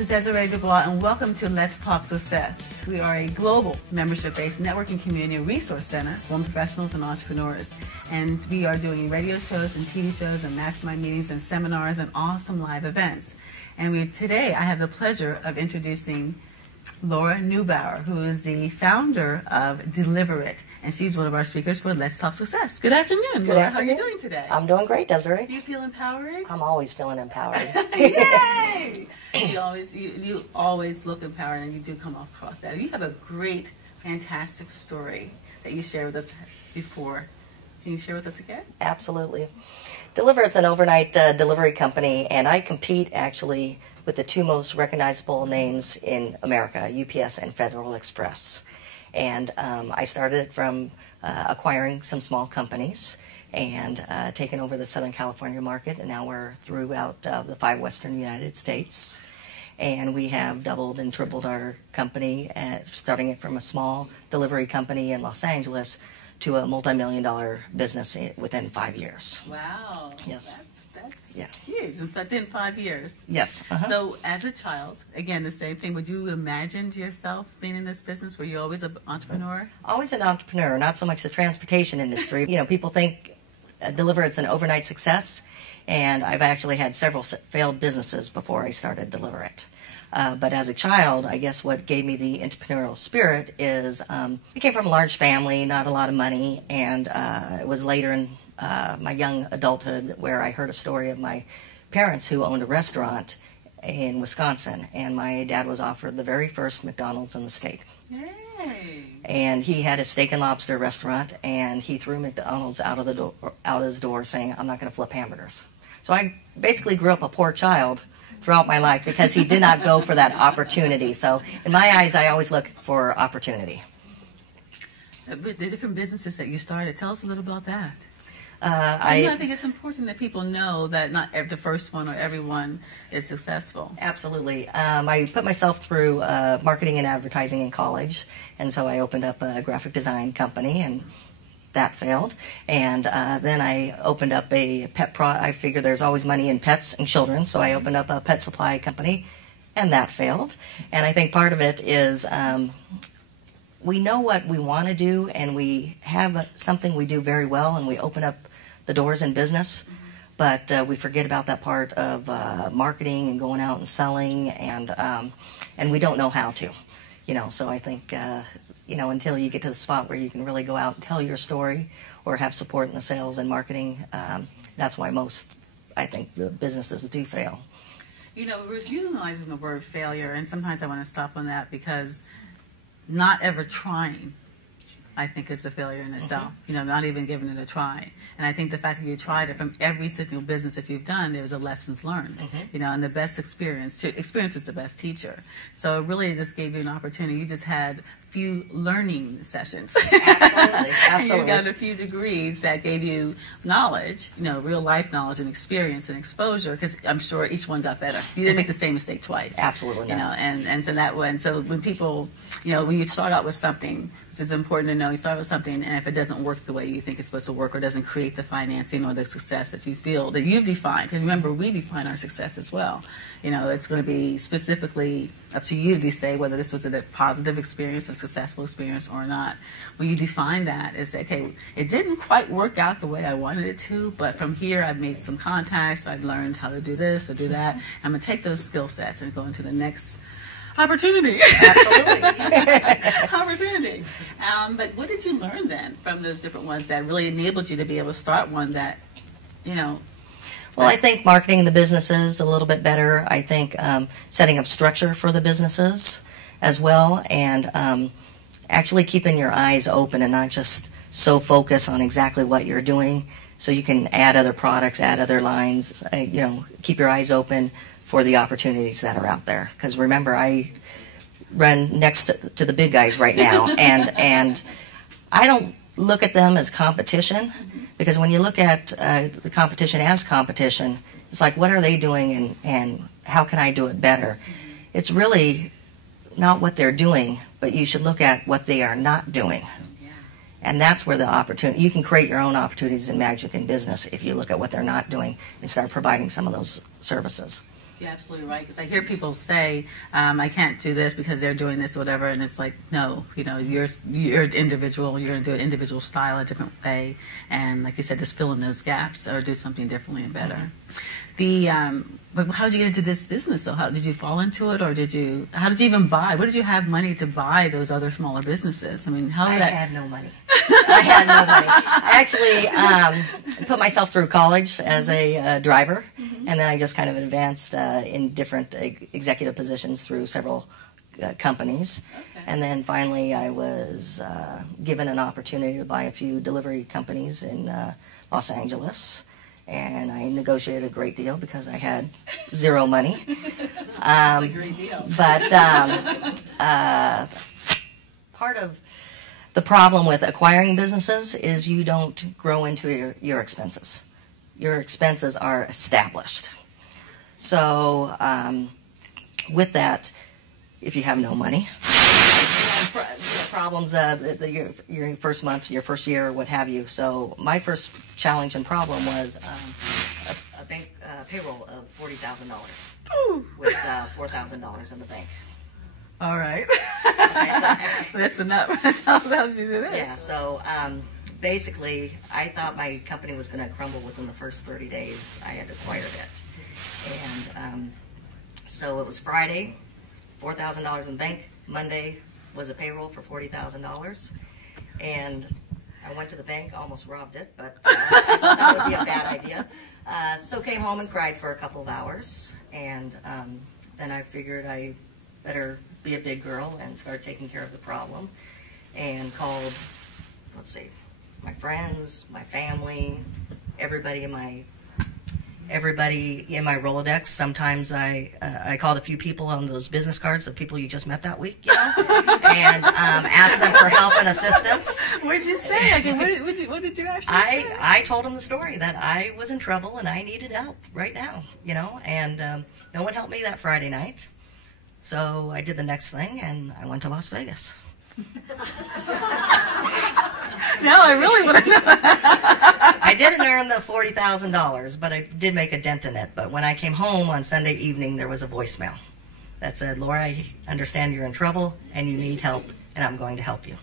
This is Desiree Dubois, and welcome to Let's Talk Success. We are a global membership-based networking community and resource center for women professionals and entrepreneurs. And we are doing radio shows and TV shows and mastermind meetings and seminars and awesome live events. And today I have the pleasure of introducing Laura Neubauer, who is the founder of Deliver It, and she's one of our speakers for Let's Talk Success. Good afternoon, Laura. How are you doing today? I'm doing great, Desiree. Do you feel empowered? I'm always feeling empowered. Yay! You always look empowered, and you do come across that. You have a great, fantastic story that you shared with us before. Can you share with us again? Absolutely. Deliver It's an overnight delivery company, and I compete actually with the two most recognizable names in America, UPS and Federal Express. And I started from acquiring some small companies and taking over the Southern California market, and now we're throughout the 5 Western United States. And we have doubled and tripled our company, starting it from a small delivery company in Los Angeles to a multi-million-dollar business within 5 years. Wow. Yes. That's yeah. huge. Within 5 years. Yes. So as a child, again, the same thing, would you imagine yourself being in this business? Were you always an entrepreneur? Always an entrepreneur, not so much the transportation industry. You know, people think Deliver It's an overnight success, and I've actually had several failed businesses before I started Deliver It. But as a child, I guess what gave me the entrepreneurial spirit is I came from a large family, not a lot of money, and it was later in my young adulthood where I heard a story of my parents who owned a restaurant in Wisconsin, and my dad was offered the very first McDonald's in the state. Yay! And he had a steak and lobster restaurant, and he threw McDonald's out of his door saying, "I'm not going to flip hamburgers." So I basically grew up a poor child throughout my life because he did not go for that opportunity. So in my eyes, I always look for opportunity. The different businesses that you started, tell us a little about that. I think it's important that people know that not the first one or everyone is successful. Absolutely. I put myself through marketing and advertising in college, and so I opened up a graphic design company, and that failed. And then I opened up a I figured there's always money in pets and children, so I opened up a pet supply company, and that failed. And I think part of it is we know what we want to do, and we have something we do very well, and we open up the doors in business, but we forget about that part of marketing and going out and selling, and we don't know how to. You know, so I think, you know, until you get to the spot where you can really go out and tell your story or have support in the sales and marketing, that's why most, I think, the businesses do fail. You know, we're utilizing the word failure, and sometimes I want to stop on that because not ever trying, I think it's a failure in itself. You know, not even giving it a try. And I think the fact that you tried it from every single business that you've done, there's a lessons learned. You know, and the best experience is the best teacher. So it really just gave you an opportunity. You just had few learning sessions. Absolutely, absolutely. You got a few degrees that gave you knowledge, you know, real life knowledge and experience and exposure, because I'm sure each one got better. You didn't make the same mistake twice. Absolutely not. You know, and so that one, so when people, you know, when you start out with something, which is important to know, you start with something, and if it doesn't work the way you think it's supposed to work, or doesn't create the financing or the success that you feel that you've defined, because remember, we define our success as well. You know, it's going to be specifically up to you to say whether this was a positive experience or successful experience or not. When you define that, it's okay, it didn't quite work out the way I wanted it to, but from here I've made some contacts, I've learned how to do this or do that. I'm going to take those skill sets and go into the next opportunity. Absolutely. Opportunity. But what did you learn then from those different ones that really enabled you to be able to start one that, you know? Well, I think marketing the businesses a little bit better. I think setting up structure for the businesses as well, and actually keeping your eyes open and not just so focused on exactly what you're doing, so you can add other products, add other lines, you know, keep your eyes open for the opportunities that are out there. Because remember, I run next to the big guys right now, and I don't look at them as competition, because when you look at the competition as competition, it's like, what are they doing, and how can I do it better? It's really not what they're doing, but you should look at what they are not doing. And that's where the opportunity, you can create your own opportunities in magic in business if you look at what they're not doing and start providing some of those services. You're absolutely right, because I hear people say, I can't do this because they're doing this or whatever, and it's like, no, you're an individual, you're going to do an individual style a different way, and like you said, just fill in those gaps or do something differently and better. But how did you get into this business? So how did you fall into it, or how did you even buy? Where did you have money to buy those other smaller businesses? I mean, I had no money. I had no money. I actually put myself through college as a driver, and then I just kind of advanced in different executive positions through several companies. Okay. And then finally I was given an opportunity to buy a few delivery companies in Los Angeles. And I negotiated a great deal because I had zero money. That's a great deal. But part of the problem with acquiring businesses is you don't grow into your expenses. Your expenses are established. So with that, if you have no money, problems your first month, your first year, what have you. So my first challenge and problem was a bank payroll of $40,000 with $4,000 in the bank. All right. That's enough. How did you do this? Yeah, so basically I thought my company was going to crumble within the first 30 days I had acquired it. And so it was Friday, $4,000 in the bank. Monday was a payroll for $40,000, and I went to the bank, almost robbed it, but that would be a bad idea. So came home and cried for a couple of hours, and then I figured I better be a big girl and start taking care of the problem, and called, my friends, my family, everybody in my Rolodex. Sometimes I called a few people on those business cards of people you just met that week, and asked them for help and assistance. What did you say? Okay, what did you actually say? I told them the story that I was in trouble and I needed help right now, and no one helped me that Friday night. So I did the next thing and I went to Las Vegas. No, I really want to know. I didn't earn the $40,000, but I did make a dent in it. But when I came home on Sunday evening, there was a voicemail that said, "Laura, I understand you're in trouble and you need help, and I'm going to help you."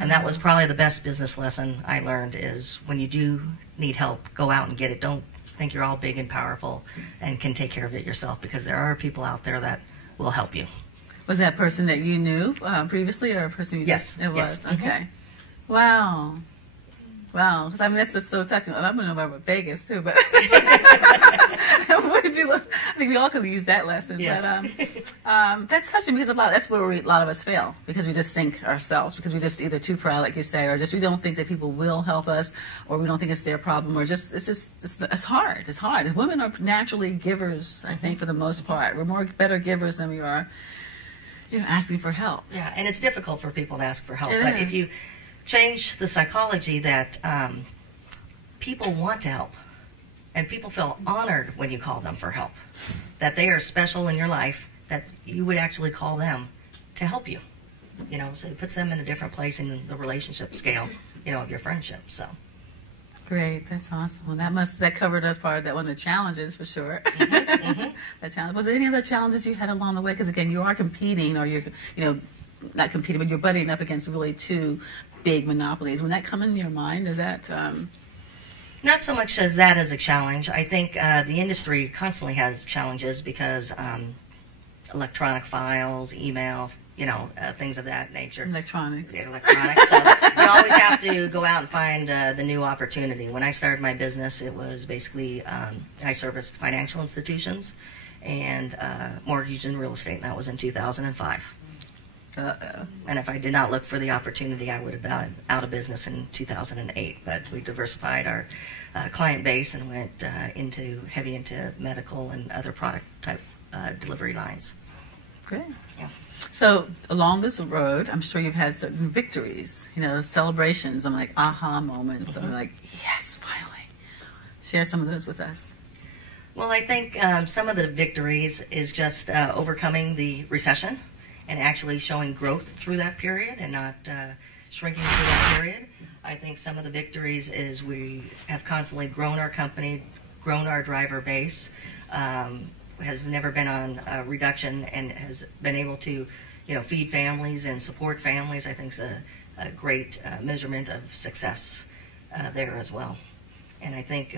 And that was probably the best business lesson I learned, is when you do need help, go out and get it. Don't think you're all big and powerful and can take care of it yourself, because there are people out there that will help you. Was that person that you knew previously, or a person you Yes. just... It was? Yes. Okay. Wow. Wow. Because, that's just so touching. I'm going to know about Vegas, too, but... Where did you look? I think we all could use that lesson. Yes. But that's touching, because that's where a lot of us fail, because we just think ourselves, because we just either too proud, like you say, or just we don't think that people will help us, or we don't think it's their problem, or it's hard. It's hard. Women are naturally givers, I think, for the most part. We're better givers than we are asking for help. Yeah, and it's difficult for people to ask for help. It but is. If you change the psychology that people want to help, and people feel honored when you call them for help, that they are special in your life, that you would actually call them to help you. So it puts them in a different place in the relationship scale, of your friendship. So. Great, that's awesome. Well, that covered us part of that one of the challenges for sure. That challenge. Was there any other challenges you had along the way? Because again, you are competing, or you're not competing, but you're butting up against really two big monopolies. When that come in your mind, is that? Not so much as that as a challenge. I think the industry constantly has challenges because electronic files, email, things of that nature. Electronics. So you always have to go out and find the new opportunity. When I started my business, it was basically I serviced financial institutions and mortgage and real estate, and that was in 2005. And if I did not look for the opportunity, I would have been out of business in 2008. But we diversified our client base and went heavy into medical and other product type delivery lines. Great. Yeah. So along this road, I'm sure you've had certain victories, celebrations, like aha moments, or like, yes, finally. Share some of those with us. Well, I think some of the victories is just overcoming the recession and actually showing growth through that period and not shrinking through that period. I think some of the victories is we have constantly grown our company, grown our driver base, has never been on a reduction and has been able to, feed families and support families, I think is a great measurement of success there as well. And I think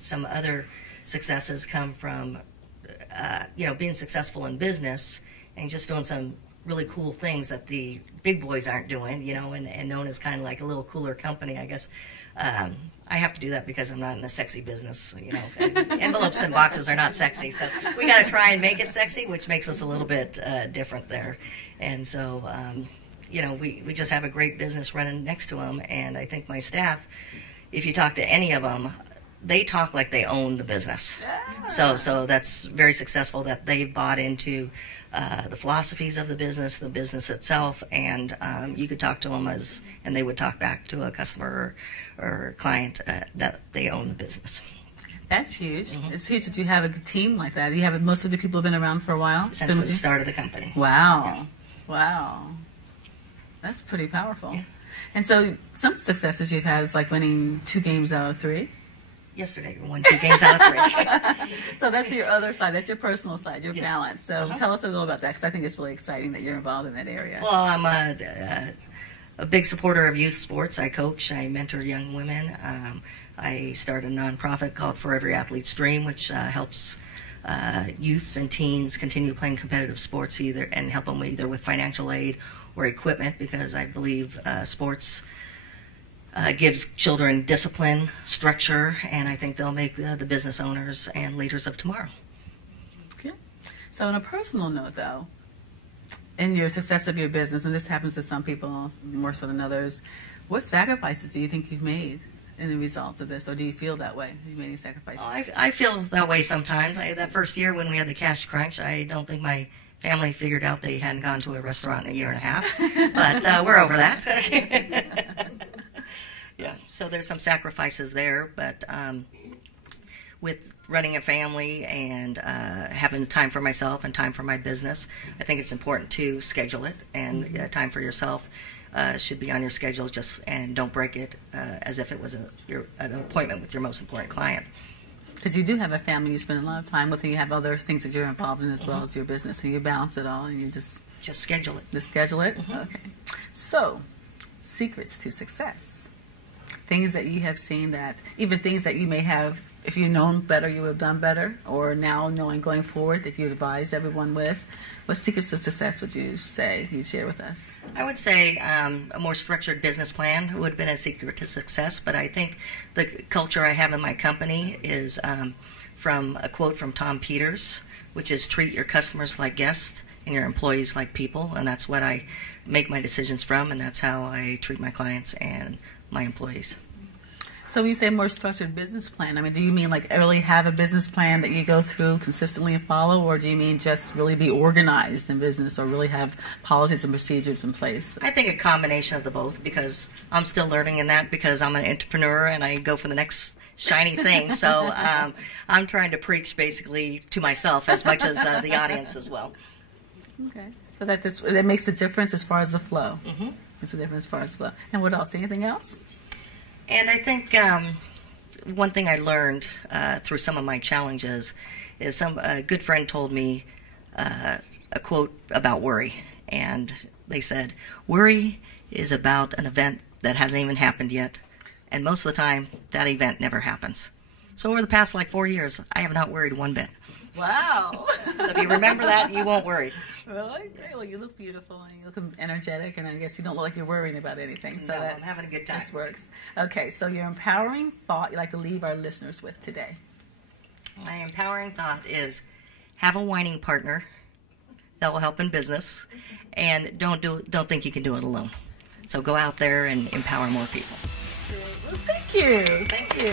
some other successes come from, being successful in business and just doing some really cool things that the big boys aren't doing, and known as kind of like a little cooler company, I guess. I have to do that because I'm not in a sexy business, Envelopes and boxes are not sexy, so we got to try and make it sexy, which makes us a little bit different there. And so, we just have a great business running next to them, and I think my staff, if you talk to any of them, they talk like they own the business. So that's very successful that they've bought into the philosophies of the business itself, and you could talk to them and they would talk back to a customer or client that they own the business. That's huge. Mm-hmm. It's huge that you have a team like that. You have most of the people have been around for a while? Since the start of the company. Wow. Yeah. Wow. That's pretty powerful. Yeah. And so some successes you've had is like winning 2 games out of 3. Yesterday we won 2 games out of 3. So that's your other side. That's your personal side, your yes. balance. So tell us a little about that, because I think it's really exciting that you're involved in that area. Well, I'm a big supporter of youth sports. I coach. I mentor young women. I started a nonprofit called For Every Athlete's Dream, which helps youths and teens continue playing competitive sports and help them either with financial aid or equipment, because I believe sports gives children discipline, structure, and I think they'll make the business owners and leaders of tomorrow. Yeah. So on a personal note, though, in your success of your business, and this happens to some people more so than others, what sacrifices do you think you've made in the results of this, or do you feel that way? Have you made any sacrifices? Oh, I feel that way sometimes. That first year when we had the cash crunch, I don't think my family figured out they hadn't gone to a restaurant in a year and a half, but we're over that. Yeah, so there's some sacrifices there, but with running a family and having time for myself and time for my business, I think it's important to schedule it, and time for yourself should be on your schedule, and don't break it as if it was an appointment with your most important client. Because you do have a family you spend a lot of time with, and you have other things that you're involved in as well as your business, and you balance it all, and you just schedule it. Just schedule it? Okay. So, secrets to success. Things that you have seen, that even things that you may have, if you'd known better, you would have done better, or now knowing going forward that you advise everyone with. What secrets to success would you say you'd share with us? I would say a more structured business plan would have been a secret to success, but I think the culture I have in my company is from a quote from Tom Peters, which is treat your customers like guests and your employees like people, and that's what I make my decisions from, and that's how I treat my clients and my employees. So when you say more structured business plan, I mean, do you mean like really have a business plan that you go through consistently and follow, or do you mean just really be organized in business, or really have policies and procedures in place? I think a combination of the both, because I'm still learning in that, because I'm an entrepreneur and I go for the next shiny thing. So I'm trying to preach basically to myself as much as the audience as well. Okay. So that makes a difference as far as the flow. Mm-hmm. It's a difference as far as the flow. And what else? Anything else? And I think one thing I learned through some of my challenges is a good friend told me a quote about worry. And they said, worry is about an event that hasn't even happened yet. And most of the time, that event never happens. So over the past 4 years, I have not worried one bit. Wow. So if you remember that, you won't worry. Really? Well, you look beautiful and you look energetic, and I guess you don't look like you're worrying about anything. So no, I'm having a good time. This works. Okay, so your empowering thought you'd like to leave our listeners with today? My empowering thought is have a whining partner that will help in business, and don't think you can do it alone. So go out there and empower more people. Well, thank you. Thank you.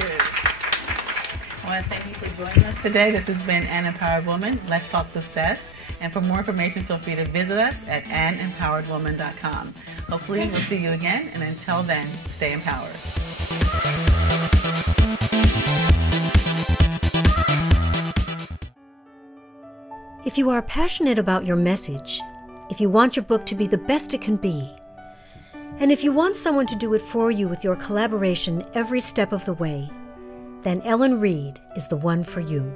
I want to thank you for joining us today. This has been An Empowered Woman. Let's talk success. And for more information, feel free to visit us at anempoweredwoman.com. Hopefully, we'll see you again. And until then, stay empowered. If you are passionate about your message, if you want your book to be the best it can be, and if you want someone to do it for you with your collaboration every step of the way, then Ellen Reed is the one for you.